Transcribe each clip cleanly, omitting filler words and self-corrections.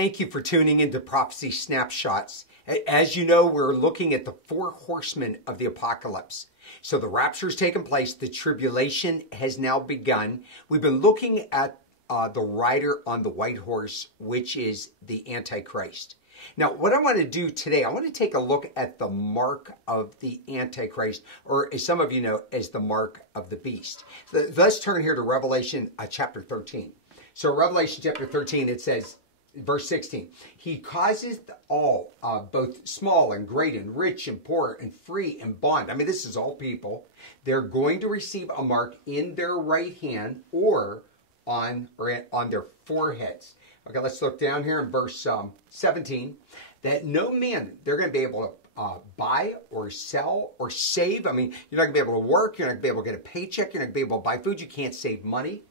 Thank you for tuning into Prophecy Snapshots. As you know, we're looking at the four horsemen of the apocalypse. So the rapture has taken place. The tribulation has now begun. We've been looking at the rider on the white horse, which is the Antichrist. Now, what I want to do today, I want to take a look at the mark of the Antichrist, or as some of you know, as the mark of the beast. So let's turn here to Revelation chapter 13. So Revelation chapter 13, it says, verse 16, he causes all, both small and great and rich and poor and free and bond. I mean, this is all people. They're going to receive a mark in their right hand or on their foreheads. Okay, let's look down here in verse 17. That no man, they're going to be able to buy or sell or save. I mean, you're not going to be able to work. You're not going to be able to get a paycheck. You're not going to be able to buy food. You can't save money.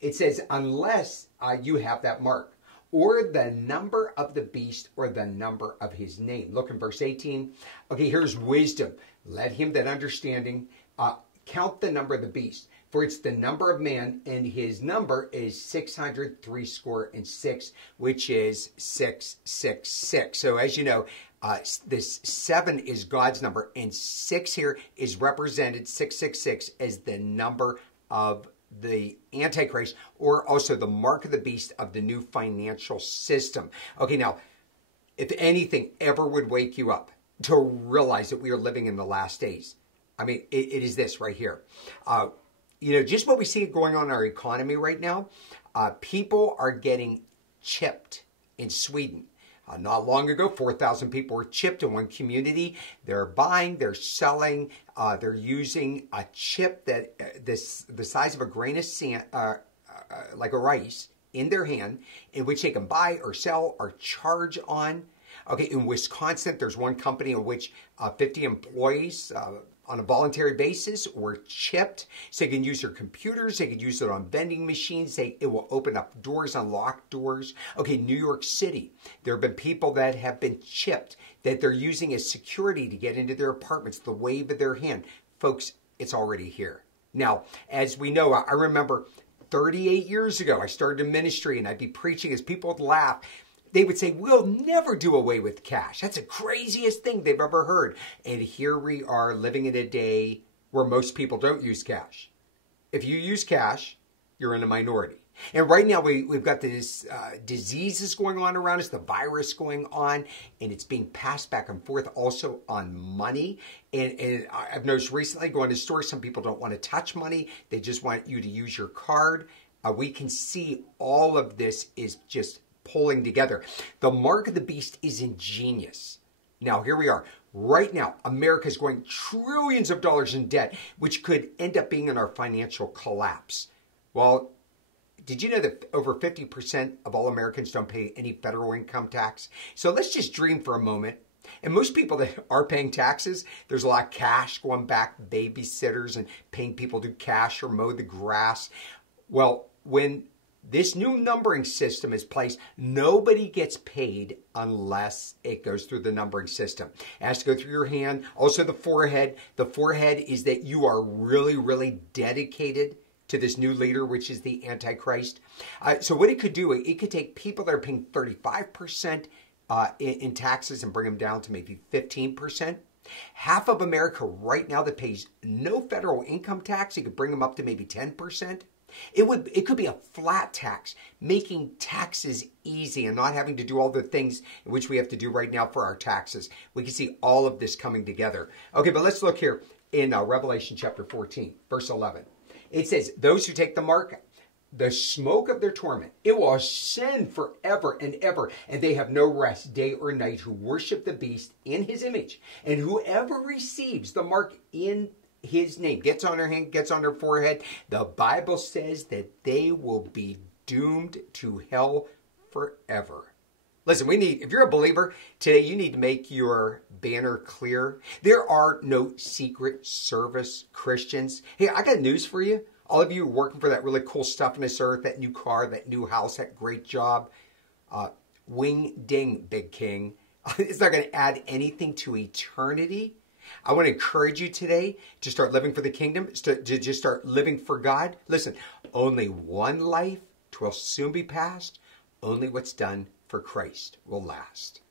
It says, unless you have that mark, or the number of the beast, or the number of his name. Look in verse 18. Okay, here's wisdom. Let him that understanding count the number of the beast, for it's the number of man, and his number is 666, which is 666. So as you know, this 7 is God's number, and 6 here is represented, 666, as the number of the Antichrist, or also the mark of the beast of the new financial system. Okay, now, if anything ever would wake you up to realize that we are living in the last days, I mean, it is this right here. You know, just what we see going on in our economy right now, people are getting chipped in Sweden. Not long ago, 4,000 people were chipped in one community. They're buying, they're selling, they're using a chip that the size of a grain of sand, like a rice, in their hand, in which they can buy or sell or charge on. Okay, in Wisconsin, there's one company in which 50 employees on a voluntary basis were chipped, so they can use their computers, they can use it on vending machines, it will open up doors, unlock doors. Okay, New York City, there have been people that have been chipped that they're using as security to get into their apartments, the wave of their hand. Folks, it's already here. Now, as we know, I remember 38 years ago, I started a ministry and I'd be preaching as people would laugh. They would say, we'll never do away with cash. That's the craziest thing they've ever heard. And here we are living in a day where most people don't use cash. If you use cash, you're in a minority. And right now we've got this diseases going on around us, the virus going on, and it's being passed back and forth also on money. And I've noticed recently going to stores, some people don't want to touch money. They just want you to use your card. We can see all of this is just pulling together. The mark of the beast is ingenious. Now, here we are. Right now, America is going trillions of dollars in debt, which could end up being in our financial collapse. Well, did you know that over 50% of all Americans don't pay any federal income tax? So let's just dream for a moment. And most people that are paying taxes, there's a lot of cash going back, babysitters, and paying people to cash or mow the grass. Well, when this new numbering system is placed, nobody gets paid unless it goes through the numbering system. It has to go through your hand. Also the forehead. The forehead is that you are really, really dedicated to this new leader, which is the Antichrist. So what it could do, it could take people that are paying 35% in taxes and bring them down to maybe 15%. Half of America right now that pays no federal income tax, it could bring them up to maybe 10%. It could be a flat tax, making taxes easy and not having to do all the things in which we have to do right now for our taxes. We can see all of this coming together. Okay, but let's look here in Revelation chapter 14, verse 11. It says, those who take the mark, the smoke of their torment, it will ascend forever and ever, and they have no rest day or night who worship the beast in his image. And whoever receives the mark in his name, gets on their hand, gets on their forehead, the Bible says that they will be doomed to hell forever. Listen, if you're a believer today, you need to make your banner clear. There are no Secret Service Christians. Hey, I got news for you. All of you working for that really cool stuff in this earth, that new car, that new house, that great job. Wing ding, big king. It's not going to add anything to eternity. I want to encourage you today to start living for the kingdom, to just start living for God. Listen, only one life, 'twill soon be past. Only what's done for Christ will last.